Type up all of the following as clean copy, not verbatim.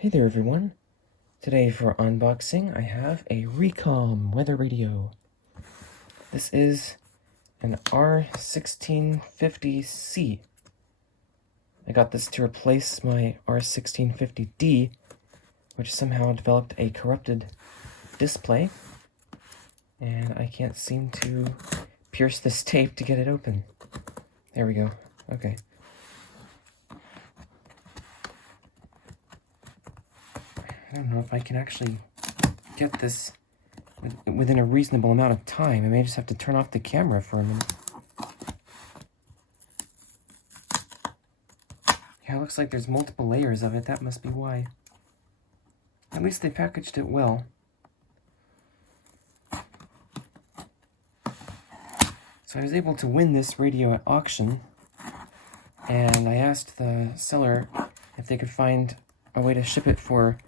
Hey there everyone. Today for unboxing I have a Reecom weather radio. This is an R-1650C. I got this to replace my R-1650D, which somehow developed a corrupted display, and I can't seem to pierce this tape to get it open. There we go. Okay. I don't know if I can actually get this within a reasonable amount of time. I may just have to turn off the camera for a minute. Yeah, it looks like there's multiple layers of it. That must be why. At least they packaged it well. So I was able to win this radio at auction, and I asked the seller if they could find a way to ship it for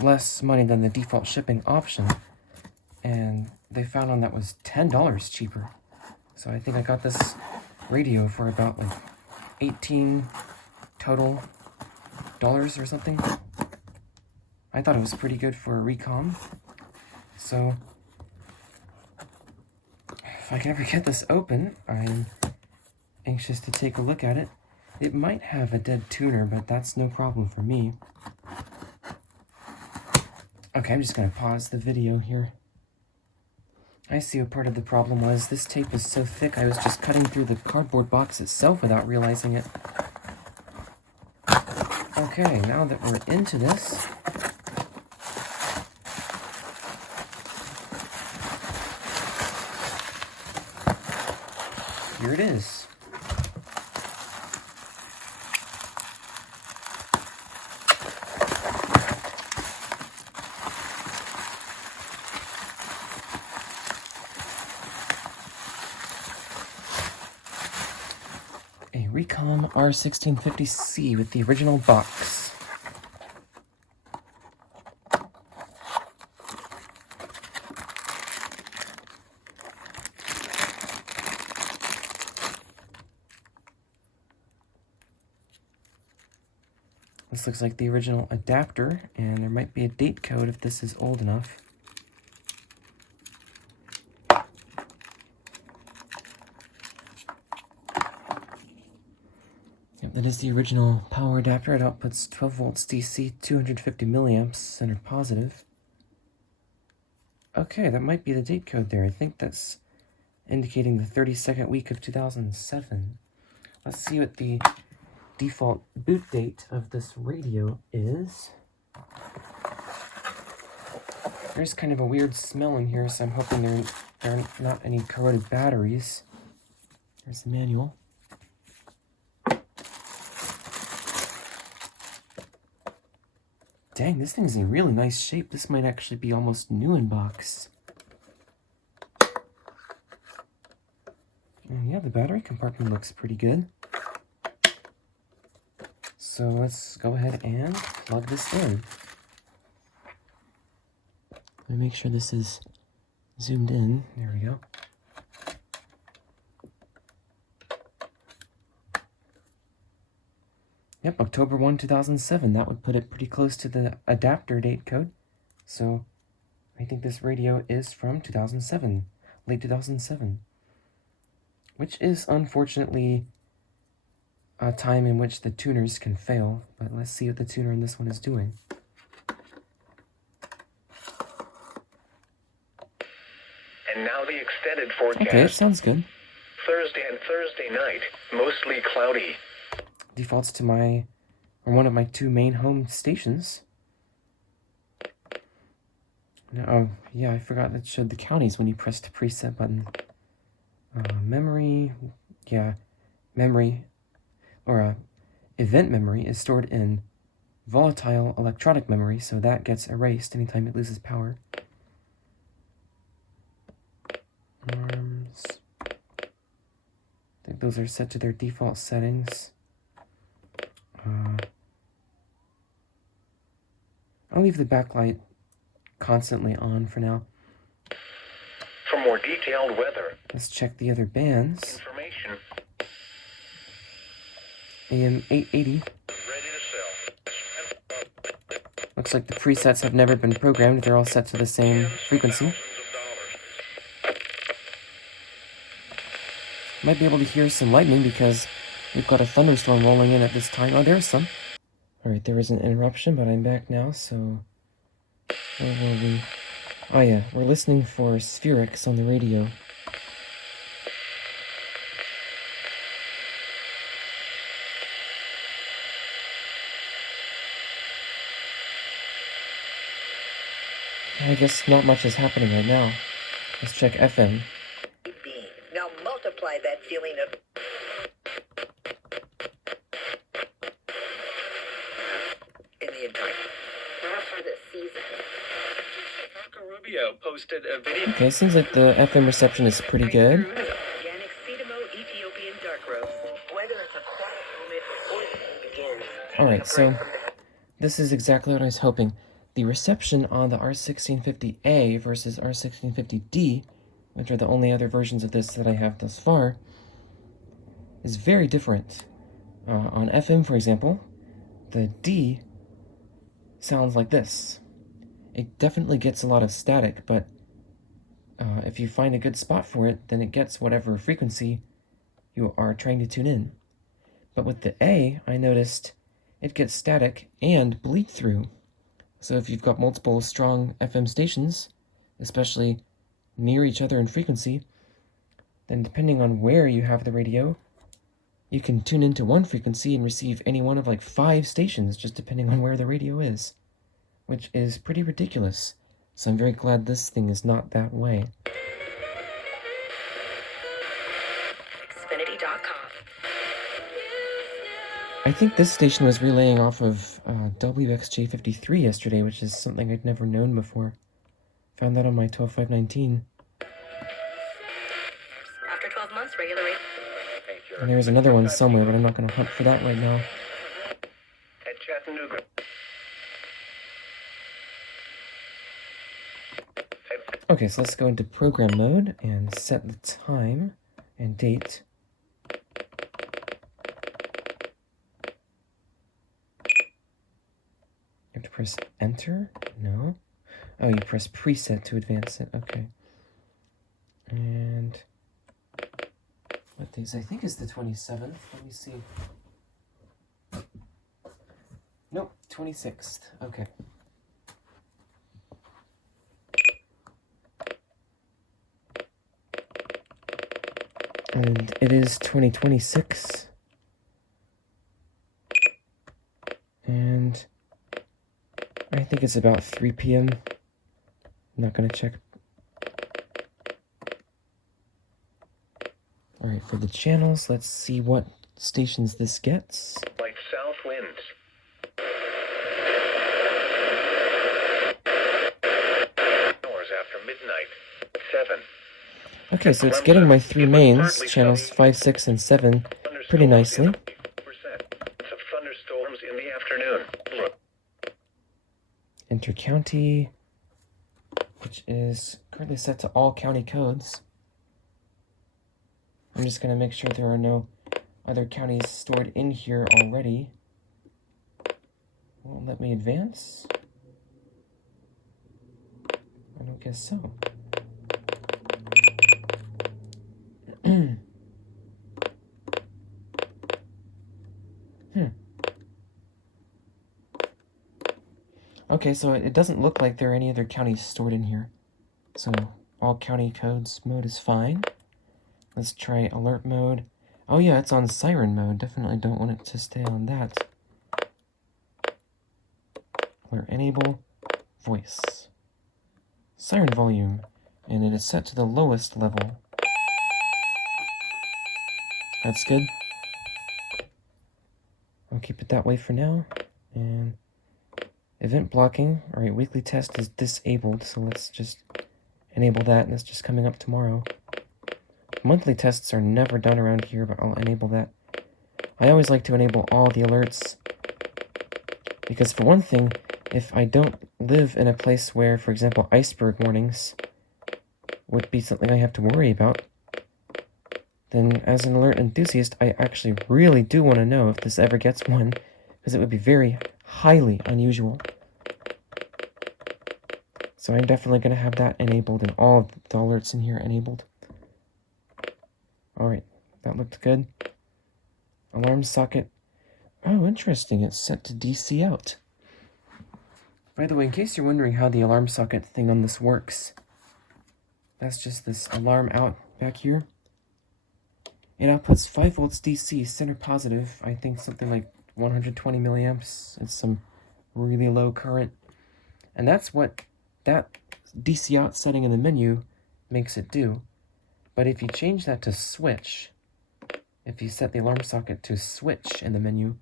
less money than the default shipping option, and they found one that was $10 cheaper. So I think I got this radio for about like 18 total dollars or something. I thought it was pretty good for a Reecom. So if I can ever get this open, I'm anxious to take a look at it. It might have a dead tuner, but that's no problem for me. Okay, I'm just going to pause the video here. I see what part of the problem was. This tape is so thick, I was just cutting through the cardboard box itself without realizing it. Okay, now that we're into this, here it is. A Reecom R-1650C with the original box. This looks like the original adapter, and there might be a date code if this is old enough. Yep, that is the original power adapter. It outputs 12 volts DC, 250 milliamps, center positive. Okay, that might be the date code there. I think that's indicating the 32nd week of 2007. Let's see what the default boot date of this radio is. There's kind of a weird smell in here, so I'm hoping there are not any corroded batteries. There's the manual. Dang, this thing's in really nice shape. This might actually be almost new in box. And yeah, the battery compartment looks pretty good. So let's go ahead and plug this in. Let me make sure this is zoomed in. There we go. Yep, October 1, 2007. That would put it pretty close to the adapter date code. So I think this radio is from 2007, late 2007. Which is unfortunately a time in which the tuners can fail. But let's see what the tuner in this one is doing. And now the extended forecast. Okay, it sounds good. Thursday and Thursday night, mostly cloudy. Defaults to one of my two main home stations. Oh, yeah, I forgot that showed the counties when you pressed the preset button. Memory, yeah, memory, or event memory is stored in volatile electronic memory, so that gets erased anytime it loses power. Arms, I think those are set to their default settings. I'll leave the backlight constantly on for now. For more detailed weather Let's check the other bands. information, AM 880. ready to sell. Looks like the presets have never been programmed. They're all set to the same frequency. Might be able to hear some lightning because we've got a thunderstorm rolling in at this time. Oh, there's some. Alright, there was an interruption, but I'm back now, so... Where were we? Oh yeah, we're listening for spherics on the radio. I guess not much is happening right now. Let's check FM. Now multiply that feeling of Indian time for the season. Rubio posted a video. Okay, seems like the FM reception is pretty good. Organic Sedamo Ethiopian dark roast. Whether it's a quiet moment or the begins. Alright, so this is exactly what I was hoping. The reception on the R1650A versus R1650D, which are the only other versions of this that I have thus far, is very different. On FM, for example, the D sounds like this. It definitely gets a lot of static, but if you find a good spot for it, then it gets whatever frequency you are trying to tune in. But with the A, I noticed it gets static and bleed through. So if you've got multiple strong FM stations, especially near each other in frequency, then depending on where you have the radio, you can tune into one frequency and receive any one of like 5 stations, just depending on where the radio is, which is pretty ridiculous. So I'm very glad this thing is not that way. Xfinity.com. I think this station was relaying off of WXJ53 yesterday, which is something I'd never known before. Found that on my 12519. After 12 months, regular rate. And there's another one somewhere, but I'm not going to hunt for that right now. At Chattanooga. Okay, so let's go into program mode and set the time and date. You have to press enter? No. Oh, you press preset to advance it. Okay. And what days? I think is the 27th. Let me see. Nope, 26th. Okay. And it is 2026. And I think it's about 3 p.m. I'm not going to check. Alright, for the channels, let's see what stations this gets. Like south winds. Hours after midnight. 7. Okay, so it's getting my 3 mains, channels 5, 6, and 7, pretty nicely. Of thunderstorms in the afternoon. Enter county, which is currently set to all county codes. I'm just going to make sure there are no other counties stored in here already. Won't let me advance? I don't guess so. Okay, so it doesn't look like there are any other counties stored in here. So all county codes mode is fine. Let's try alert mode. Oh yeah, it's on siren mode. Definitely don't want it to stay on that. Alert enable, voice. Siren volume, and it is set to the lowest level. That's good. I'll keep it that way for now. And event blocking. Alright, weekly test is disabled, so let's just enable that, and that's just coming up tomorrow. Monthly tests are never done around here, but I'll enable that. I always like to enable all the alerts, because for one thing, if I don't live in a place where, for example, iceberg warnings would be something I have to worry about, then as an alert enthusiast, I actually really do want to know if this ever gets one, because it would be very highly unusual. So I'm definitely going to have that enabled and all of the alerts in here enabled. Alright, that looked good. Alarm socket. Oh, interesting. It's set to DC out. By the way, in case you're wondering how the alarm socket thing on this works, that's just this alarm out back here. It outputs 5 volts DC, center positive, I think something like 120 milliamps. It's some really low current. And that's what that DC out setting in the menu makes it do. But if you change that to switch, if you set the alarm socket to switch in the menu,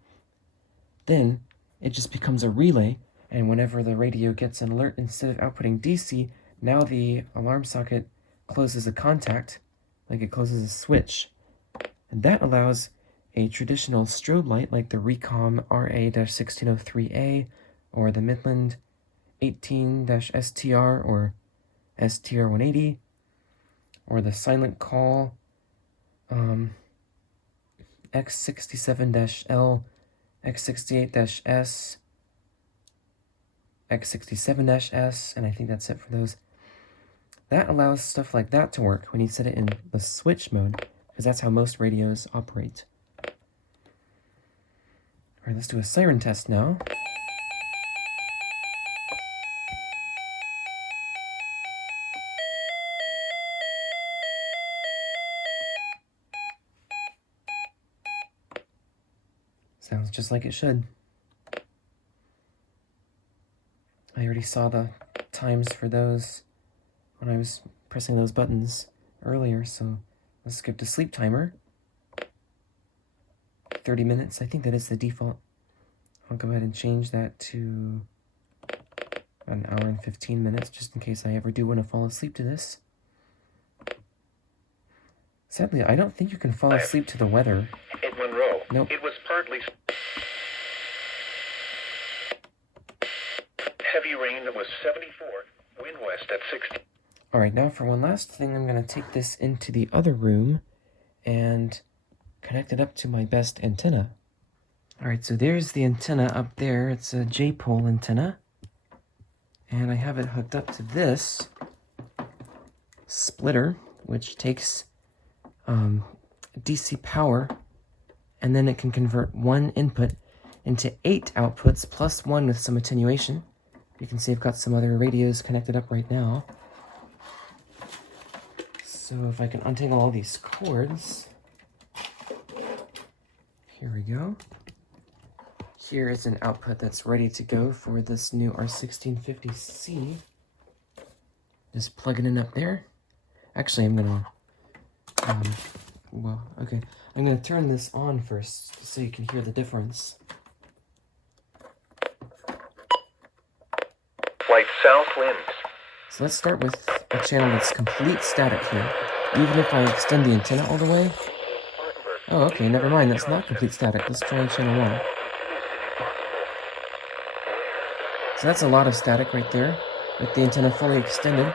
then it just becomes a relay, and whenever the radio gets an alert, instead of outputting DC, now the alarm socket closes a contact, like it closes a switch. And that allows a traditional strobe light like the Reecom R-1650C or the Midland 18-STR or STR180 or the silent call X67-L, X68-S, X67-S, and I think that's it for those. That allows stuff like that to work when you set it in the switch mode, because that's how most radios operate. Alright, let's do a siren test now. Sounds just like it should. I already saw the times for those when I was pressing those buttons earlier, so let's skip to sleep timer. 30 minutes, I think that is the default. I'll go ahead and change that to an hour and 15 minutes, just in case I ever do want to fall asleep to this. Sadly, I don't think you can fall asleep to the weather. In Monroe, Nope. it was partly heavy rain that was 74, wind west at 60. Alright, now for one last thing, I'm going to take this into the other room and connect it up to my best antenna. Alright, so there's the antenna up there. It's a J-pole antenna. And I have it hooked up to this splitter, which takes DC power, and then it can convert one input into 8 outputs, plus 1 with some attenuation. You can see I've got some other radios connected up right now. So if I can untangle all these cords, here we go. Here is an output that's ready to go for this new R-1650C. Just plug it in up there. Actually, I'm gonna, I'm gonna turn this on first so you can hear the difference. Flight south winds. So let's start with a channel that's complete static here. Even if I extend the antenna all the way. Oh, okay, never mind, that's not complete static. Let's try channel 1. So that's a lot of static right there, with the antenna fully extended.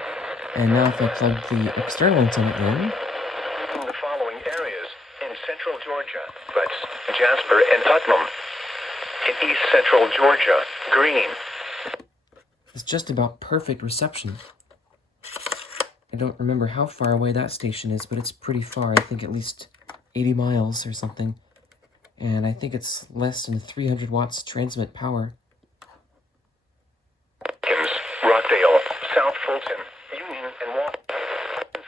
And now if I plug the external antenna in, The following areas in central Georgia, that's Jasper and Putnam. In east central Georgia, Green. it's just about perfect reception. I don't remember how far away that station is, but it's pretty far. I think at least 80 miles or something. And I think it's less than 300 watts transmit power. Rockdale, South Fulton, Union, and Walton.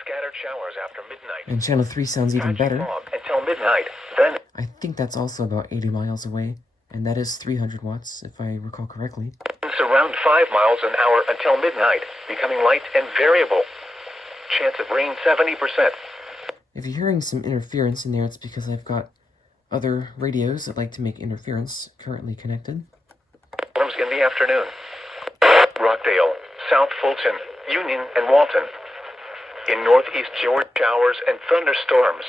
Scattered showers after midnight. And channel 3 sounds even better. Until midnight. Then I think that's also about 80 miles away, and that is 300 watts, if I recall correctly. it's around 5 miles an hour until midnight, becoming light and variable. Chance of rain 70%. If you're hearing some interference in there, it's because I've got other radios that like to make interference currently connected. Storms in the afternoon. Rockdale, South Fulton, Union, and Walton. In northeast Georgia, showers and thunderstorms.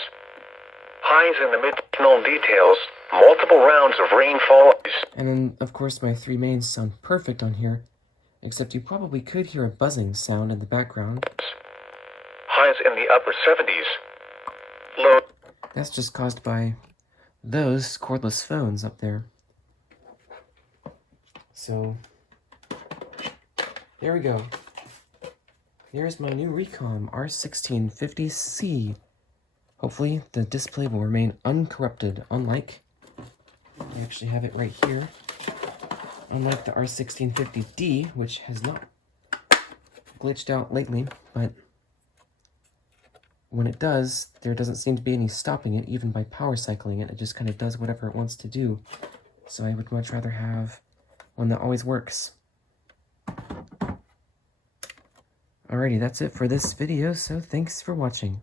Highs in the mid-null details. Multiple rounds of rainfall. And then, of course, my 3 mains sound perfect on here, except you probably could hear a buzzing sound in the background. Highs in the upper 70s. Low. That's just caused by those cordless phones up there. So, there we go. here's my new Reecom R-1650C. Hopefully the display will remain uncorrupted, unlike, I actually have it right here, unlike the R-1650D, which has not glitched out lately, but when it does, there doesn't seem to be any stopping it, even by power cycling it. It just kind of does whatever it wants to do. So I would much rather have one that always works. Alrighty, that's it for this video, so thanks for watching.